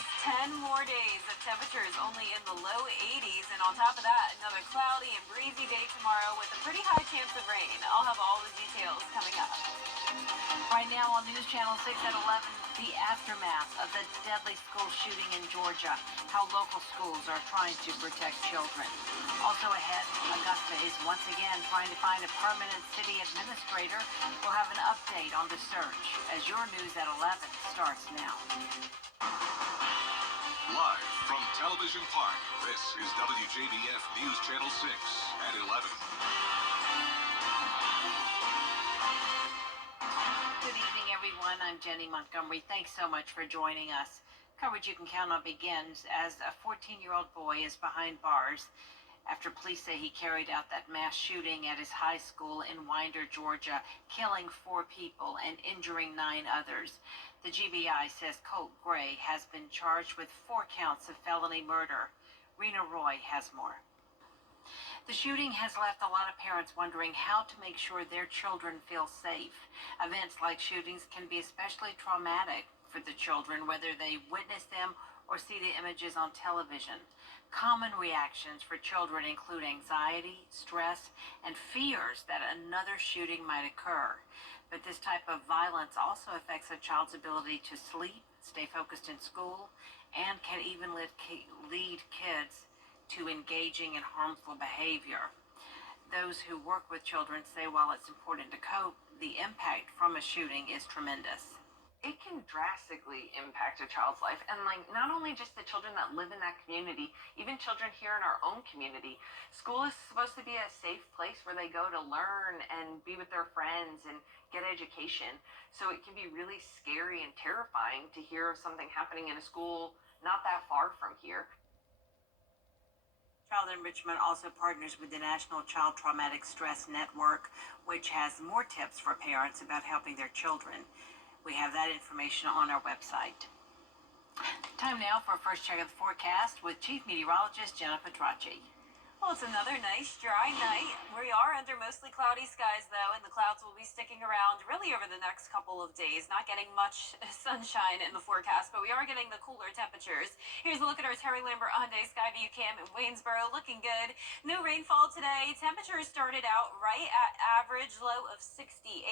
least 10 more days of temperatures only in the low 80s. And on top of that, another cloudy and breezy day tomorrow with a pretty high chance of rain. I'll have all the details coming up. Right now on News Channel 6 at 11, the aftermath of the deadly school shooting in Georgia, how local schools are trying to protect children. Also ahead, Augusta is once again trying to find a permanent city administrator. We'll have an update on the search as your News at 11 starts now. Live from Television Park, this is WJBF News Channel 6 at 11. Good evening, everyone. I'm Jenny Montgomery. Thanks so much for joining us. Coverage you can count on begins as a 14-year-old boy is behind bars after police say he carried out that mass shooting at his high school in Winder, Georgia, killing 4 people and injuring 9 others. The GBI says Colt Gray has been charged with 4 counts of felony murder. Rena Roy has more. The shooting has left a lot of parents wondering how to make sure their children feel safe. Events like shootings can be especially traumatic for the children, whether they witness them or see the images on television. Common reactions for children include anxiety, stress, and fears that another shooting might occur. But this type of violence also affects a child's ability to sleep, stay focused in school, and can even lead kids to engaging in harmful behavior. Those who work with children say while it's important to cope, the impact from a shooting is tremendous. It can drastically impact a child's life, and not only just the children that live in that community, even children here in our own community. School is supposed to be a safe place where they go to learn and be with their friends and get education. So it can be really scary and terrifying to hear of something happening in a school not that far from here. Child Enrichment also partners with the National Child Traumatic Stress Network, which has more tips for parents about helping their children. We have that information on our website. Time now for a first check of the forecast with Chief Meteorologist Jenna Petracci. Well, it's another nice dry night. We are under mostly cloudy skies, though, and the clouds will be sticking around really over the next couple of days. Not getting much sunshine in the forecast, but we are getting the cooler temperatures. Here's a look at our Terry Lambert Hyundai Skyview Cam in Waynesboro. Looking good. No rainfall today. Temperatures started out right at average, low of 68.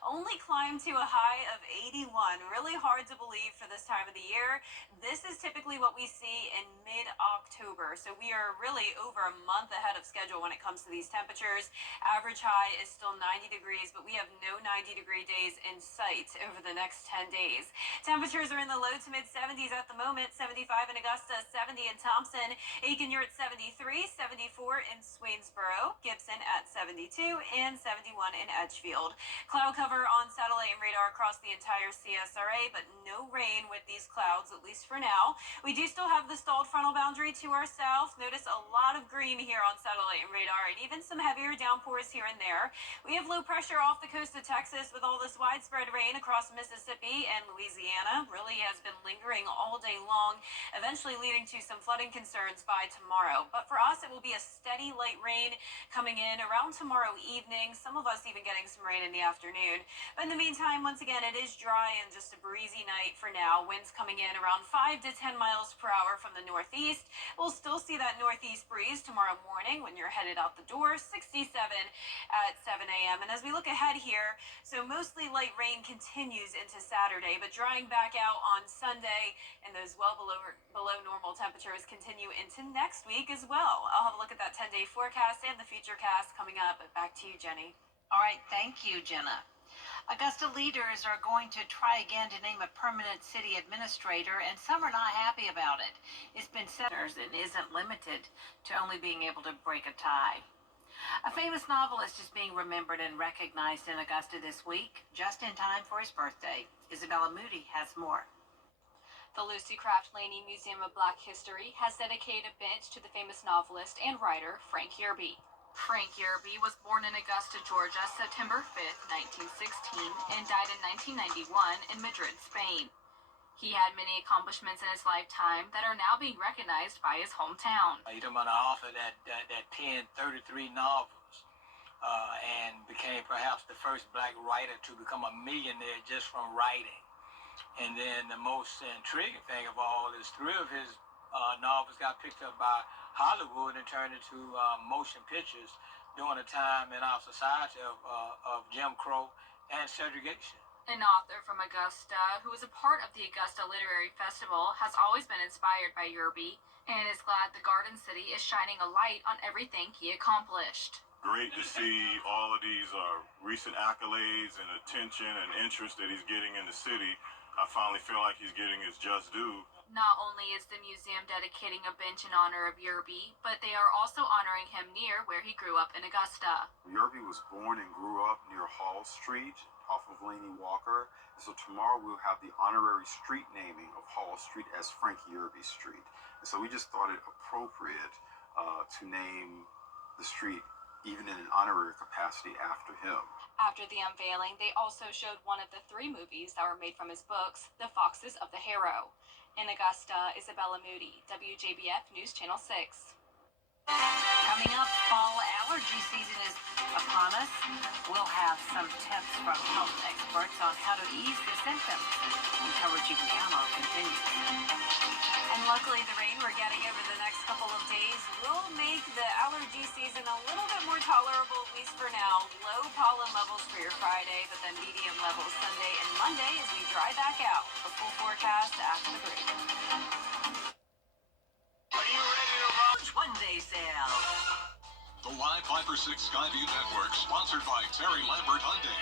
Only climbed to a high of 81. Really hard to believe for this time of the year. This is typically what we see in mid-October, so we are really over a month ahead of schedule when it comes to these temperatures. Average high is still 90 degrees, but we have no 90-degree days in sight over the next 10 days. Temperatures are in the low to mid-70s at the moment. 75 in Augusta, 70 in Thompson. Aiken, you're at 73, 74 in Swainsboro, Gibson at 72, and 71 in Edgefield. Cloud cover on satellite and radar across the entire CSRA, but no rain with these clouds, at least for now. We do still have the stalled frontal boundary to our south. Notice a lot of green here on satellite and radar, and even some heavier downpours here and there. We have low pressure off the coast of Texas with all this widespread rain across Mississippi and Louisiana. Really has been lingering all day long, eventually leading to some flooding concerns by tomorrow. But for us, it will be a steady light rain coming in around tomorrow evening. Some of us even getting some rain in the afternoon. But in the meantime, once again, it is dry and just a breezy night for now. Winds coming in around 5 to 10 miles per hour from the northeast. We'll still see that northeast breeze tomorrow morning when you're headed out the door, 67 at 7 a.m. And as we look ahead here, so mostly light rain continues into Saturday, but drying back out on Sunday, and those well below normal temperatures continue into next week as well. I'll have a look at that 10-day forecast and the futurecast coming up. Back to you, Jenny. All right, thank you, Jenna. Augusta leaders are going to try again to name a permanent city administrator, and some are not happy about it. It's been centers and isn't limited to only being able to break a tie. A famous novelist is being remembered and recognized in Augusta this week, just in time for his birthday. Isabella Moody has more. The Lucy Craft Laney Museum of Black History has dedicated a bench to the famous novelist and writer Frank Yerby. Frank Yerby was born in Augusta, Georgia, September 5, 1916, and died in 1991 in Madrid, Spain. He had many accomplishments in his lifetime that are now being recognized by his hometown. He's an author that penned 33 novels and became perhaps the first black writer to become a millionaire just from writing. And then the most intriguing thing of all is three of his novels got picked up by Hollywood and turned into motion pictures during a time in our society of Jim Crow and segregation. An author from Augusta, who is a part of the Augusta Literary Festival, has always been inspired by Yerby and is glad the Garden City is shining a light on everything he accomplished. Great to see all of these recent accolades and attention and interest that he's getting in the city. I finally feel like he's getting his just due. Not only is the museum dedicating a bench in honor of Yerby, but they are also honoring him near where he grew up in Augusta. Yerby was born and grew up near Hall Street off of Laney Walker. So tomorrow we'll have the honorary street naming of Hall Street as Frank Yerby Street. And so we just thought it appropriate to name the street even in an honorary capacity after him. After the unveiling, they also showed one of the 3 movies that were made from his books, The Foxes of the Harrow. In Augusta, Isabella Moody, WJBF News Channel 6. Coming up, fall allergy season is upon us. We'll have some tips from health experts on how to ease the symptoms. And coverage you can count on continues. And luckily, the rain we're getting over the next couple of days will make the allergy season a little bit more tolerable, at least for now. Low pollen levels for your Friday, but then medium levels Sunday and Monday as we dry back out. The full forecast after the break. Are you ready to launch one-day sale? The Live 5 for 6 Skyview Network, sponsored by Terry Lambert Hyundai.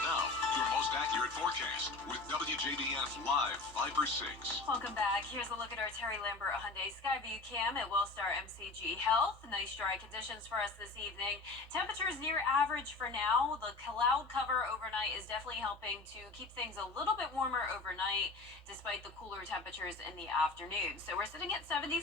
Now, your most accurate forecast with WJBF Live 5 for 6. Welcome back. Here's a look at our Terry Lambert Hyundai Skyview Cam at Wellstar MCG Health. Nice dry conditions for us this evening. Temperatures near average for now. The cloud cover overnight is definitely helping to keep things a little bit warmer overnight, despite the cooler temperatures in the afternoon. So we're sitting at 75.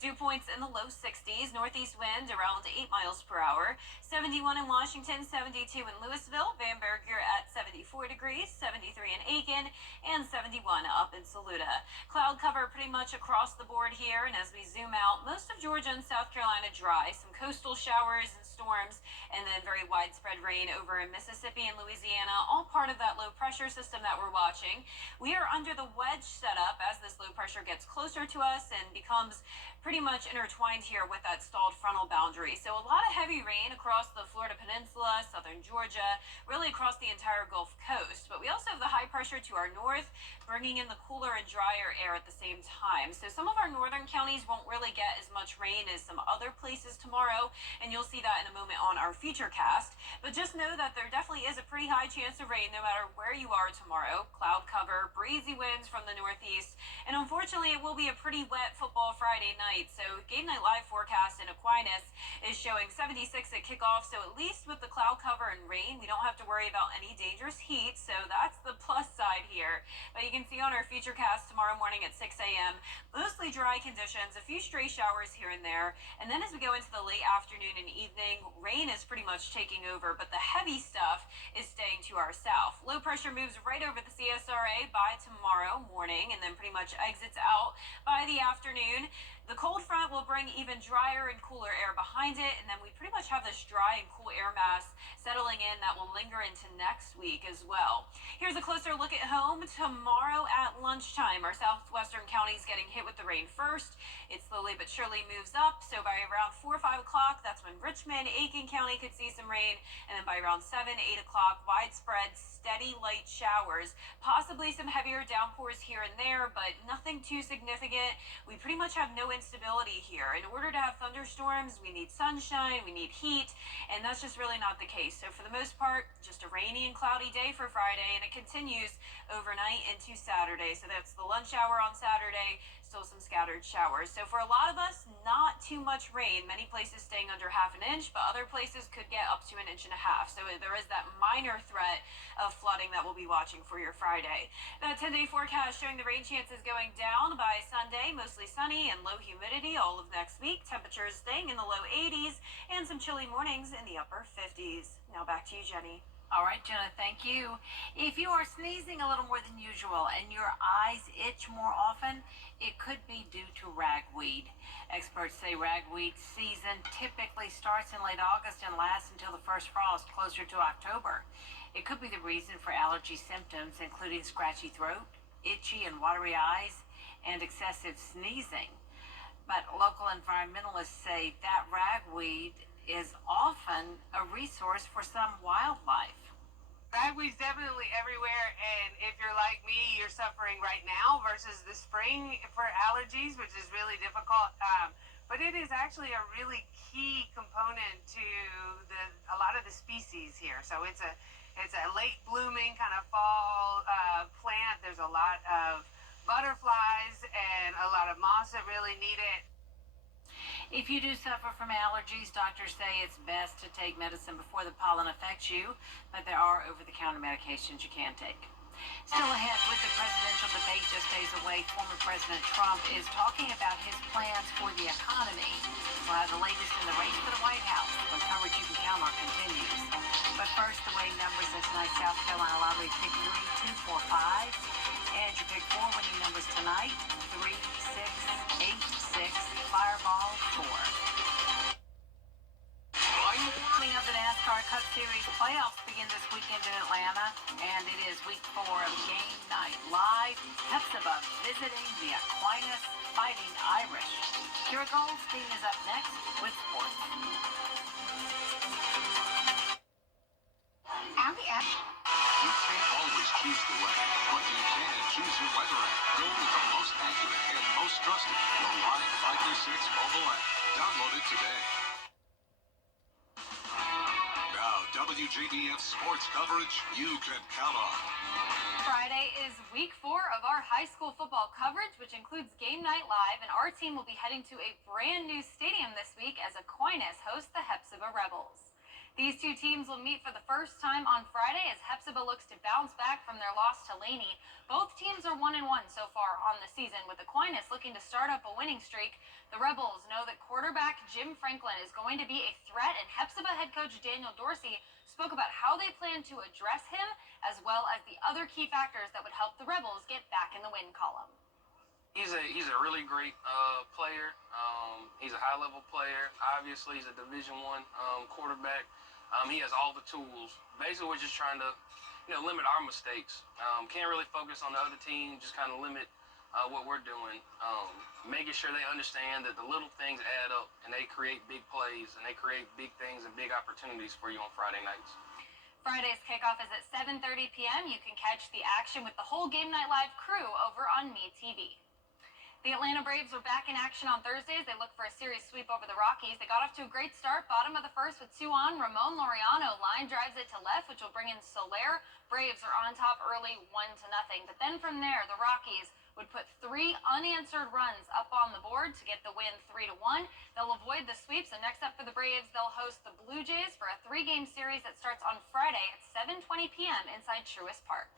Dew points in the low 60s. Northeast wind around 8 miles per hour. 71 in Washington, 72 in Louisville. Van Berg, you're at 74 degrees, 73 in Aiken, and 71 up in Saluda. Cloud cover pretty much across the board here, and as we zoom out, most of Georgia and South Carolina dry. Some coastal showers and storms, and then very widespread rain over in Mississippi and Louisiana, all part of that low pressure system that we're watching. We are under the wedge setup as this low pressure gets closer to us and becomes pretty much intertwined here with that stalled frontal boundary. So a lot of heavy rain across the Florida Peninsula, southern Georgia, really across the entire Gulf Coast. But we also have the high pressure to our north, bringing in the cooler and drier air at the same time. So some of our northern counties won't really get as much rain as some other places tomorrow, and you'll see that in a moment on our future cast. But just know that there definitely is a pretty high chance of rain no matter where you are tomorrow. Cloud cover, breezy winds from the northeast, and unfortunately it will be a pretty wet football Friday night. So Game Night Live forecast in Aquinas is showing 76 at kickoff. So at least with the cloud cover and rain, we don't have to worry about any dangerous heat. So that's the plus side here. But you can see on our future cast tomorrow morning at 6 a.m., mostly dry conditions, a few stray showers here and there. And then as we go into the late afternoon and evening, rain is pretty much taking over, but the heavy stuff is staying to our south. Low pressure moves right over the CSRA by tomorrow morning and then pretty much exits out by the afternoon. The cold front will bring even drier and cooler air behind it, and then we pretty much have this dry and cool air mass settling in that will linger into next week as well. Here's a closer look at home. Tomorrow at lunchtime, our southwestern counties getting hit with the rain first. It slowly but surely moves up, so by around 4 or 5 o'clock, that's when Richmond, Aiken County could see some rain, and then by around 7, 8 o'clock, widespread, steady light showers, possibly some heavier downpours here and there, but nothing too significant. We pretty much have no instability here. In order to have thunderstorms, we need sunshine, we need heat, and that's just really not the case. So for the most part, just a rainy and cloudy day for Friday, and it continues overnight into Saturday. So that's the lunch hour on Saturday, still some scattered showers. So for a lot of us, not too much rain. Many places staying under half an inch, but other places could get up to 1.5 inches. So there is that minor threat of flooding that we'll be watching for your Friday. That 10-day forecast showing the rain chances going down by Sunday, mostly sunny and low humidity all of next week. Temperatures staying in the low 80s and some chilly mornings in the upper 50s. Now back to you, Jenny. All right, Jenna, thank you. If you are sneezing a little more than usual and your eyes itch more often, it could be due to ragweed. Experts say ragweed season typically starts in late August and lasts until the first frost closer to October. It could be the reason for allergy symptoms, including scratchy throat, itchy and watery eyes, and excessive sneezing. But local environmentalists say that ragweed is often a resource for some wildlife. Ragweed's definitely everywhere, and if you're like me, you're suffering right now versus the spring for allergies, which is really difficult. But it is actually a really key component to a lot of the species here. So it's a late blooming kind of fall plant. There's a lot of butterflies and a lot of moths that really need it. If you do suffer from allergies, doctors say it's best to take medicine before the pollen affects you, but there are over-the-counter medications you can take. Still ahead, with the presidential debate just days away, former President Trump is talking about his plans for the economy. We'll have the latest in the race for the White House. The coverage you can count on continues. But first, the winning numbers in tonight's South Carolina lottery: pick 3, 2, 4, 5. And your pick 4 winning numbers tonight: 3, 6, 8, 6, Fireball 4. Coming up, the NASCAR Cup Series playoffs begin this weekend in Atlanta, and it is week 4 of Game Night Live. Hepzibah visiting the Aquinas Fighting Irish. Kira Goldstein is up next with sports. You can't always choose the weather, but you can choose your weather app. Go with the most accurate and most trusted, the Line 536 mobile app. Download it today. Now, WJBF sports coverage you can count on. Friday is week 4 of our high school football coverage, which includes Game Night Live, and our team will be heading to a brand new stadium this week as Aquinas hosts the Hepzibah Rebels. These two teams will meet for the first time on Friday as Hepzibah looks to bounce back from their loss to Laney. Both teams are 1-1 so far on the season, with Aquinas looking to start up a winning streak. The Rebels know that quarterback Jim Franklin is going to be a threat, and Hepzibah head coach Daniel Dorsey spoke about how they plan to address him, as well as the other key factors that would help the Rebels get back in the win column. He's a really great player. He's a high-level player. Obviously, he's a Division I quarterback. He has all the tools. Basically, we're just trying to, limit our mistakes. Can't really focus on the other team. Just kind of limit what we're doing. Making sure they understand that the little things add up, and they create big plays, and they create big things and big opportunities for you on Friday nights. Friday's kickoff is at 7:30 p.m. You can catch the action with the whole Game Night Live crew over on MeTV. The Atlanta Braves are back in action on Thursdays. They look for a series sweep over the Rockies. They got off to a great start, bottom of the first with 2 on. Ramon Laureano line drives it to left, which will bring in Soler. Braves are on top early, 1-0. But then from there, the Rockies would put 3 unanswered runs up on the board to get the win 3-1. They'll avoid the sweeps, and next up for the Braves, they'll host the Blue Jays for a 3-game series that starts on Friday at 7:20 p.m. inside Truist Park.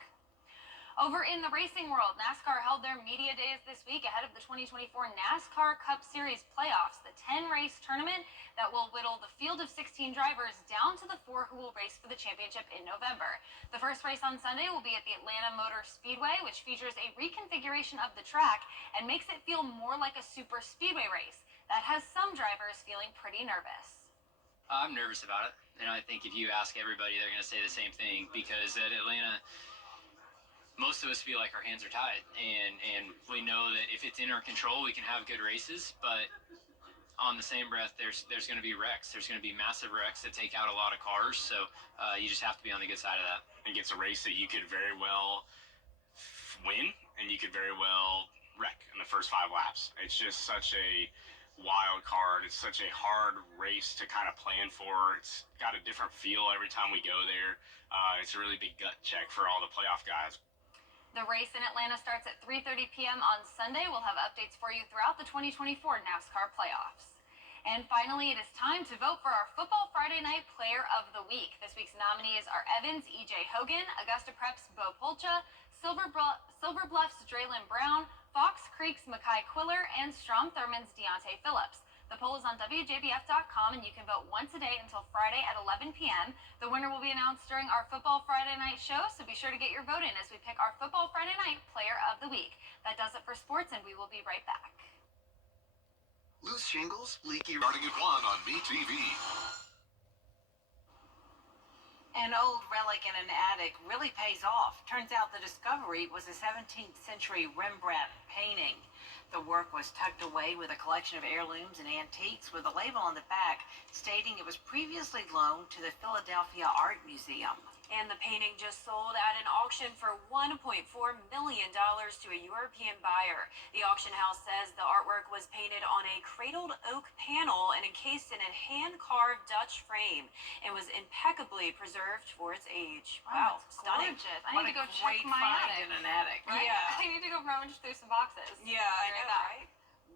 Over in the racing world, NASCAR held their media days this week ahead of the 2024 NASCAR Cup Series playoffs, the 10-race tournament that will whittle the field of 16 drivers down to the 4 who will race for the championship in November. The first race on Sunday will be at the Atlanta Motor Speedway, which features a reconfiguration of the track and makes it feel more like a super speedway race. That has some drivers feeling pretty nervous. I'm nervous about it, and I think if you ask everybody, they're going to say the same thing, because at Atlanta, most of us feel like our hands are tied, and we know that if it's in our control, we can have good races, but on the same breath, there's going to be wrecks. There's going to be massive wrecks that take out a lot of cars, so you just have to be on the good side of that. I think it's a race that you could very well win, and you could very well wreck in the first 5 laps. It's just such a wild card. It's such a hard race to kind of plan for. It's got a different feel every time we go there. It's a really big gut check for all the playoff guys. The race in Atlanta starts at 3:30 p.m. on Sunday. We'll have updates for you throughout the 2024 NASCAR playoffs. And finally, it is time to vote for our Football Friday Night Player of the Week. This week's nominees are Evans E.J. Hogan, Augusta Prep's Bo Polcha, Silver Bluff's Draylon Brown, Fox Creek's Makai Quiller, and Strom Thurmond's Deontay Phillips. The poll is on WJBF.com, and you can vote once a day until Friday at 11 p.m. The winner will be announced during our Football Friday Night show, so be sure to get your vote in as we pick our Football Friday Night Player of the Week. That does it for sports, and we will be right back. Loose shingles, leaky. Starting at 1 on BTV. An old relic in an attic really pays off. Turns out the discovery was a 17th century Rembrandt painting. The work was tucked away with a collection of heirlooms and antiques with a label on the back stating it was previously loaned to the Philadelphia Art Museum. And the painting just sold at an auction for $1.4 million to a European buyer. The auction house says the artwork was painted on a cradled oak panel and encased in a hand-carved Dutch frame and was impeccably preserved for its age. Wow, stunning. Gorgeous. I What need to go a check great my find attic. in an attic. Right? Yeah. I need to go rummage through some boxes. Yeah, I know, right?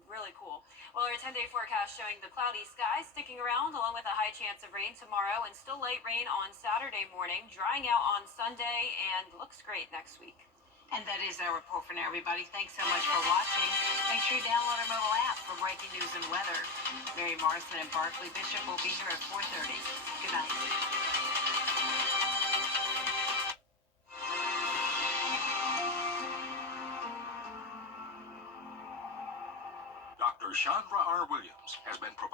Really cool. Well, our 10-day forecast showing the cloudy skies sticking around along with a high chance of rain tomorrow and still light rain on Saturday morning, drying out on Sunday, and looks great next week. And that is our report for now, everybody. Thanks so much for watching. Make sure you download our mobile app for breaking news and weather. Mary Morrison and Barkley Bishop will be here at 4:30. Good night. Dr. Chandra R. Williams has been provided.